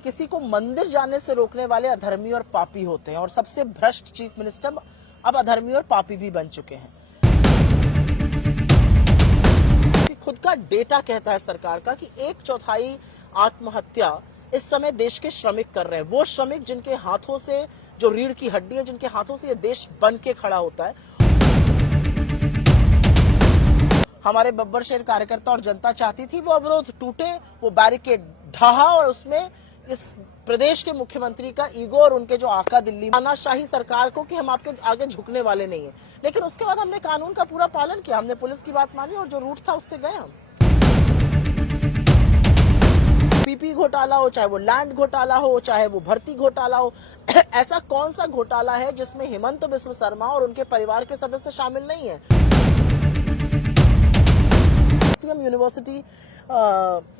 कि किसी को मंदिर जाने से रोकने वाले अधर्मी और पापी होते हैं, और सबसे भ्रष्ट चीफ मिनिस्टर अब अधर्मी और पापी भी बन चुके हैं। खुद का डेटा कहता है सरकार का कि 1/4 आत्महत्या इस समय देश के श्रमिक कर रहे हैं। वो श्रमिक जिनके हाथों से, जो रीढ़ की हड्डी है, जिनके हाथों से ये देश बन के खड़ा होता है। हमारे बब्बर शेर कार्यकर्ता और जनता चाहती थी वो अवरोध टूटे, वो बैरिकेड ढहा, और उसमें इस प्रदेश के मुख्यमंत्री का ईगो और उनके जो आका दिल्ली में तानाशाही सरकार को कि हम आपके आगे झुकने वाले नहीं है। लेकिन उसके बाद हमने कानून का पूरा पालन किया, हमने पुलिस की बात मानी और जो रूट था उससे गए हम। पीपी घोटाला हो, चाहे वो लैंड घोटाला हो, चाहे वो भर्ती घोटाला हो, ऐसा कौन सा घोटाला है जिसमें हेमंत बिस्व शर्मा और उनके परिवार के सदस्य शामिल नहीं है। यूनिवर्सिटी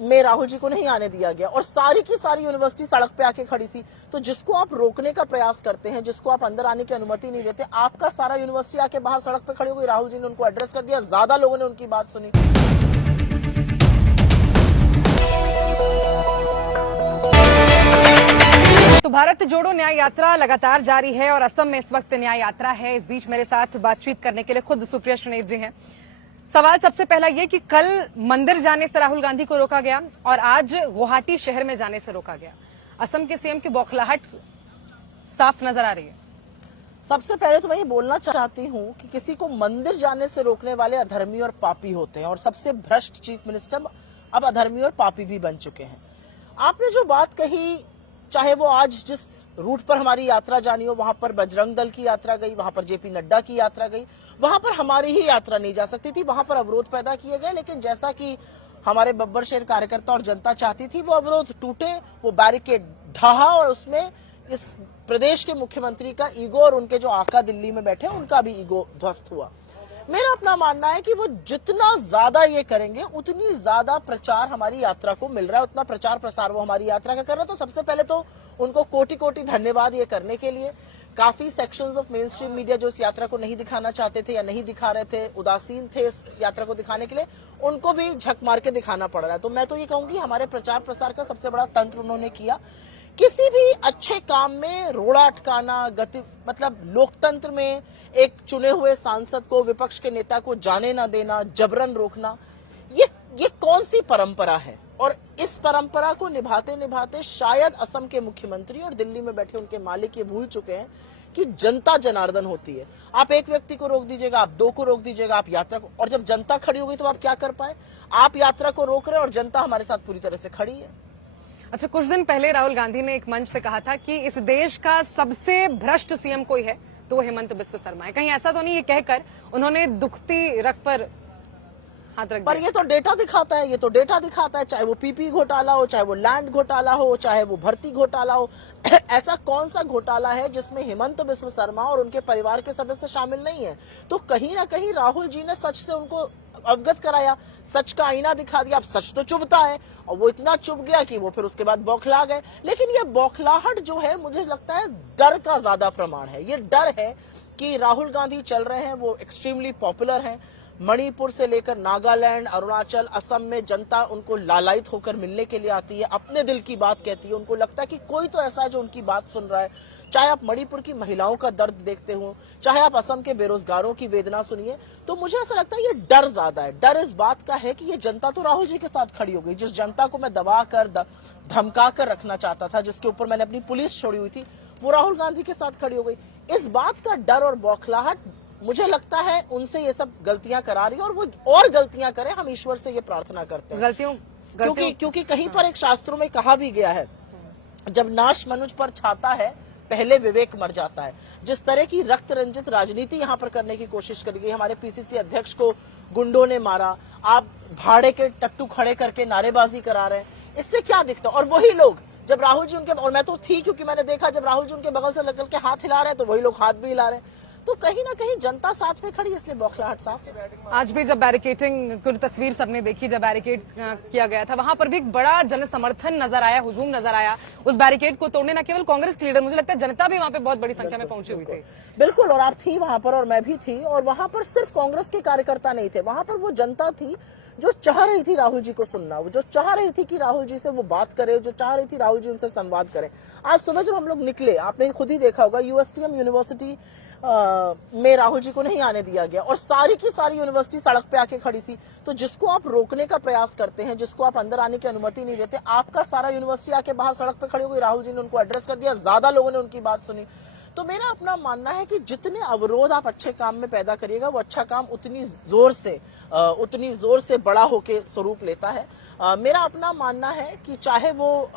में राहुल जी को नहीं आने दिया गया और सारी की सारी यूनिवर्सिटी सड़क पे आके खड़ी थी। तो जिसको आप रोकने का प्रयास करते हैं, जिसको आप अंदर आने की अनुमति नहीं देते, आपका सारा यूनिवर्सिटी आके बाहर सड़क पे खड़ी हो गई। राहुल जी ने उनको एड्रेस कर दिया, ज्यादा लोगों ने उनकी बात सुनी। तो भारत जोड़ो न्याय यात्रा लगातार जारी है और असम में इस वक्त न्याय यात्रा है। इस बीच मेरे साथ बातचीत करने के लिए खुद सुप्रिया श्रीनेत जी हैं। सवाल सबसे पहला ये कि कल मंदिर जाने से राहुल गांधी को रोका गया और आज गुवाहाटी शहर में जाने से रोका गया। असम के सीएम की बौखलाहट साफ नजर आ रही है। सबसे पहले तो मैं ये बोलना चाहती हूँ कि किसी को मंदिर जाने से रोकने वाले अधर्मी और पापी होते हैं, और सबसे भ्रष्ट चीफ मिनिस्टर अब अधर्मी और पापी भी बन चुके हैं। आपने जो बात कही, चाहे वो आज जिस रूट पर हमारी यात्रा जानी हो, वहां पर बजरंग दल की यात्रा गई, वहां पर जेपी नड्डा की यात्रा गई, वहां पर हमारी ही यात्रा नहीं जा सकती थी, वहां पर अवरोध पैदा किए गए। लेकिन जैसा कि हमारे बब्बर शेर कार्यकर्ता और जनता चाहती थी वो अवरोध टूटे, वो बैरिकेड ढहा, और उसमें इस प्रदेश के मुख्यमंत्री का ईगो और उनके जो आका दिल्ली में बैठे उनका भी ईगो ध्वस्त हुआ। मेरा अपना मानना है कि वो जितना ज्यादा ये करेंगे उतनी ज्यादा प्रचार हमारी यात्रा को मिल रहा है, उतना प्रचार प्रसार वो हमारी यात्रा का कर रहे हैं। तो सबसे पहले तो उनको कोटि कोटि धन्यवाद ये करने के लिए। काफी sections of main stream media जो इस यात्रा को नहीं दिखाना चाहते थे या नहीं दिखा रहे थे, उदासीन थे इस यात्रा को दिखाने के लिए, उनको भी झक मार के दिखाना पड़ रहा है। तो मैं तो ये कहूंगी हमारे प्रचार प्रसार का सबसे बड़ा तंत्र उन्होंने किया। किसी भी अच्छे काम में रोड़ा अटकाना, गति मतलब लोकतंत्र में एक चुने हुए सांसद को, विपक्ष के नेता को जाने ना देना, जबरन रोकना, ये कौन सी परंपरा है। और इस परंपरा को निभाते निभाते शायद असम के मुख्यमंत्री और दिल्ली में बैठे उनके मालिक ये भूल चुके हैं कि जनता जनार्दन होती है। आप एक व्यक्ति को रोक दीजिएगा, आप दो को रोक दीजिएगा, आप यात्रा को, और जब जनता खड़ी हो गई तो आप क्या कर पाए। आप यात्रा को रोक रहे हैं और जनता हमारे साथ पूरी तरह से खड़ी है। अच्छा, कुछ दिन पहले राहुल गांधी ने एक मंच से कहा था कि इस देश का सबसे भ्रष्ट सीएम कोई है तो वो हेमंत बिस्व शर्मा है। कहीं ऐसा तो नहीं ये कहकर उन्होंने दुखती रख पर हाथ रख दिया? पर ये तो डेटा दिखाता है, ये तो डेटा दिखाता है। चाहे वो पीपी घोटाला हो, चाहे वो लैंड घोटाला हो, चाहे वो भर्ती घोटाला हो, ऐसा कौन सा घोटाला है जिसमें हेमंत बिस्व शर्मा और उनके परिवार के सदस्य शामिल नहीं है। तो कहीं ना कहीं राहुल जी ने सच से उनको अवगत कराया, सच का आईना दिखा दिया। अब सच तो चुभता है और वो इतना चुभ गया कि वो फिर उसके बाद बौखला गए। लेकिन ये बौखलाहट जो है, मुझे लगता है डर का ज्यादा प्रमाण है। ये डर है कि राहुल गांधी चल रहे हैं, वो एक्सट्रीमली पॉपुलर हैं। मणिपुर से लेकर नागालैंड, अरुणाचल, असम में जनता उनको लालायित होकर मिलने के लिए आती है, अपने दिल की बात कहती है। उनको लगता है कि कोई तो ऐसा है जो उनकी बात सुन रहा है। चाहे आप मणिपुर की महिलाओं का दर्द देखते हो, चाहे आप असम के बेरोजगारों की वेदना सुनिए, तो मुझे ऐसा लगता है ये डर ज्यादा है। डर इस बात का है कि ये जनता तो राहुल जी के साथ खड़ी हो गई। जिस जनता को मैं दबा कर धमका कर रखना चाहता था, जिसके ऊपर मैंने अपनी पुलिस छोड़ी हुई थी, वो राहुल गांधी के साथ खड़ी हो गई। इस बात का डर और बौखलाहट मुझे लगता है उनसे ये सब गलतियां करा रही है, और वो और गलतियां करें, हम ईश्वर से ये प्रार्थना करते हैं। क्योंकि कहीं पर एक शास्त्रों में कहा भी गया है, जब नाश मनुष्य पर छाता है पहले विवेक मर जाता है। जिस तरह की रक्त रंजित राजनीति यहाँ पर करने की कोशिश करी गई, हमारे पीसीसी अध्यक्ष को गुंडों ने मारा, आप भाड़े के टट्टू खड़े करके नारेबाजी करा रहे हैं, इससे क्या दिखता। और वही लोग जब राहुल जी उनके, और मैं तो थी क्योंकि मैंने देखा, जब राहुल जी उनके बगल से निकल के हाथ हिला रहे हैं तो वही लोग हाथ भी हिला रहे हैं। तो कहीं ना कहीं जनता साथ में खड़ी, इसलिए बौखलाहट साफ है। आज भी जब बैरिकेटिंग की तस्वीर सबने देखी, जब बैरिकेड किया गया था, वहां पर भी एक बड़ा जन समर्थन नजर आया, हुजूम नजर आया उस बैरिकेड को तोड़ने। न केवल कांग्रेस के लीडर, मुझे लगता है जनता भी वहां पे बहुत बड़ी संख्या में पहुंची हुई थी। बिल्कुल, और आप थी वहां पर और मैं भी थी, और वहां पर सिर्फ कांग्रेस के कार्यकर्ता नहीं थे, वहां पर वो जनता थी जो चाह रही थी राहुल जी को सुनना, वो जो चाह रही थी कि राहुल जी से वो बात करे, जो चाह रही थी राहुल जी उनसे संवाद करें। आज सुबह जब हम लोग निकले, आपने खुद ही देखा होगा, यूएसटीएम यूनिवर्सिटी में राहुल जी को नहीं आने दिया गया और सारी की सारी यूनिवर्सिटी सड़क पे आके खड़ी थी। तो जिसको आप रोकने का प्रयास करते हैं, जिसको आप अंदर आने की अनुमति नहीं देते, आपका सारा यूनिवर्सिटी आके बाहर सड़क पे खड़ी हो गई। राहुल जी ने उनको एड्रेस कर दिया, ज्यादा लोगों ने उनकी बात सुनी। तो मेरा अपना मानना है कि जितने अवरोध आप अच्छे काम में पैदा करिएगा, वो अच्छा काम उतनी जोर से बड़ा होके स्वरूप लेता है। मेरा अपना मानना है कि चाहे वो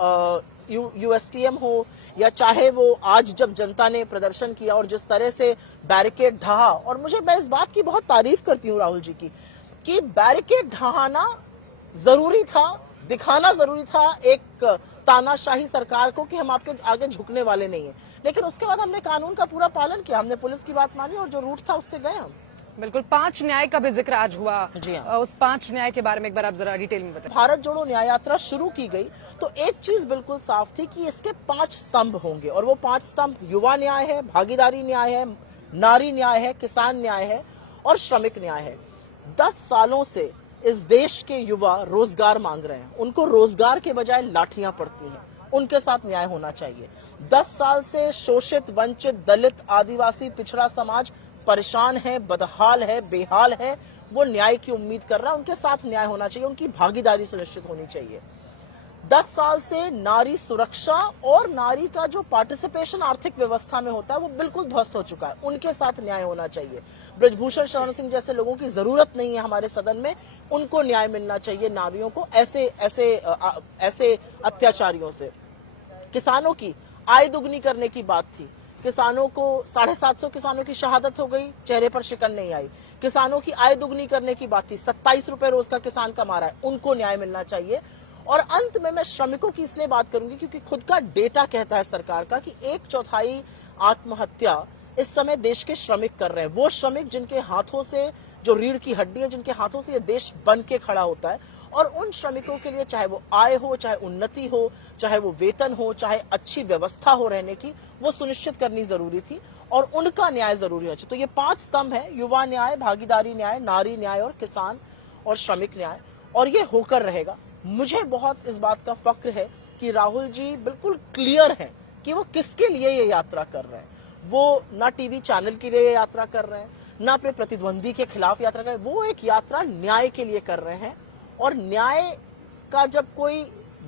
यूएसटीएम हो या चाहे वो आज जब जनता ने प्रदर्शन किया और जिस तरह से बैरिकेड ढहा, और मैं इस बात की बहुत तारीफ करती हूँ राहुल जी की कि बैरिकेड ढहाना जरूरी था, दिखाना जरूरी था एक तानाशाही सरकार को कि हम आपके आगे झुकने वाले नहीं है। लेकिन उसके बाद हमने कानून का पूरा पालन किया, हमने पुलिस की बात मानी और जो रूट था उससे गए हम। बिल्कुल, 5 न्याय का भी जिक्र आज हुआ। जी हाँ। उस 5 न्याय के बारे में एक बार आप जरा डिटेल में बताएं। भारत जोड़ो न्याय यात्रा शुरू की गई तो एक चीज बिल्कुल साफ थी कि इसके 5 स्तंभ होंगे, और वो 5 स्तंभ युवा न्याय है, भागीदारी न्याय है, नारी न्याय है, किसान न्याय है और श्रमिक न्याय है। 10 सालों से इस देश के युवा रोजगार मांग रहे हैं, उनको रोजगार के बजाय लाठियां पड़ती हैं, उनके साथ न्याय होना चाहिए। 10 साल से शोषित, वंचित, दलित, आदिवासी, पिछड़ा समाज परेशान है, बदहाल है, बेहाल है, वो न्याय की उम्मीद कर रहा है, उनके साथ न्याय होना चाहिए, उनकी भागीदारी सुनिश्चित होनी चाहिए। 10 साल से नारी सुरक्षा और नारी का जो पार्टिसिपेशन आर्थिक व्यवस्था में होता है वो बिल्कुल ध्वस्त हो चुका है, उनके साथ न्याय होना चाहिए। ब्रजभूषण शरण सिंह जैसे लोगों की जरूरत नहीं है हमारे सदन में, उनको न्याय मिलना चाहिए नारियों को ऐसे अत्याचारियों से। किसानों की आय दुगनी करने की बात थी, किसानों को 750 किसानों की शहादत हो गई, चेहरे पर शिकन नहीं आई। किसानों की आय दुगनी करने की बात थी, 27 रुपए रोज का किसान कमा रहा है, उनको न्याय मिलना चाहिए। और अंत में मैं श्रमिकों की इसलिए बात करूंगी क्योंकि खुद का डेटा कहता है सरकार का कि 1/4 आत्महत्या इस समय देश के श्रमिक कर रहे हैं। वो श्रमिक जिनके हाथों से, जो रीढ़ की हड्डी है, जिनके हाथों से ये देश बन के खड़ा होता है, और उन श्रमिकों के लिए चाहे वो आय हो, चाहे उन्नति हो, चाहे वो वेतन हो, चाहे अच्छी व्यवस्था हो रहने की, वो सुनिश्चित करनी जरूरी थी और उनका न्याय जरूरी होना चाहिए। तो ये 5 स्तंभ है, युवा न्याय, भागीदारी न्याय, नारी न्याय और किसान और श्रमिक न्याय, और ये होकर रहेगा। मुझे बहुत इस बात का फक्र है कि राहुल जी बिल्कुल क्लियर है कि वो किसके लिए ये यात्रा कर रहे हैं। वो ना टीवी चैनल के लिए यात्रा कर रहे हैं, ना अपने प्रतिद्वंदी के खिलाफ यात्रा कर रहे हैं, वो एक यात्रा न्याय के लिए कर रहे हैं। और न्याय का जब कोई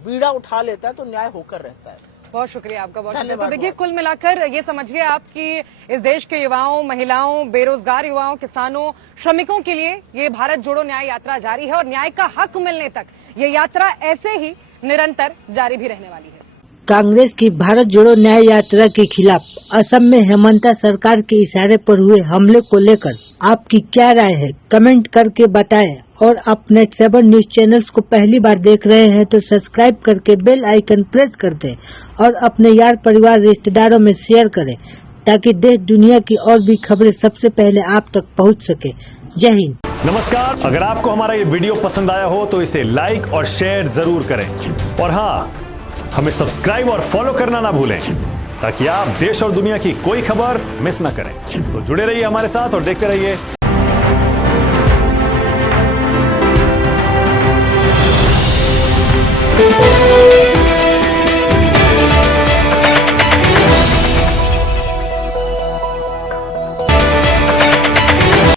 बीड़ा उठा लेता है तो न्याय होकर रहता है। बहुत शुक्रिया आपका, बहुत शुक्रिया। तो देखिए, कुल मिलाकर ये समझिए आप कि इस देश के युवाओं, महिलाओं, बेरोजगार युवाओं, किसानों, श्रमिकों के लिए ये भारत जोड़ो न्याय यात्रा जारी है और न्याय का हक मिलने तक ये यात्रा ऐसे ही निरंतर जारी भी रहने वाली है। कांग्रेस की भारत जोड़ो न्याय यात्रा के खिलाफ असम में हेमंता सरकार के इशारे पर हुए हमले को लेकर आपकी क्या राय है, कमेंट करके बताएं। और आप नेक्स्ट 7 न्यूज चैनल्स को पहली बार देख रहे हैं तो सब्सक्राइब करके बेल आइकन प्रेस कर दें और अपने यार, परिवार, रिश्तेदारों में शेयर करें ताकि देश दुनिया की और भी खबरें सबसे पहले आप तक पहुंच सके। जय हिंद। नमस्कार, अगर आपको हमारा ये वीडियो पसंद आया हो तो इसे लाइक और शेयर जरूर करें, और हाँ, हमें सब्सक्राइब और फॉलो करना ना भूलें ताकि आप देश और दुनिया की कोई खबर मिस ना करें। तो जुड़े रहिए हमारे साथ और देखते रहिए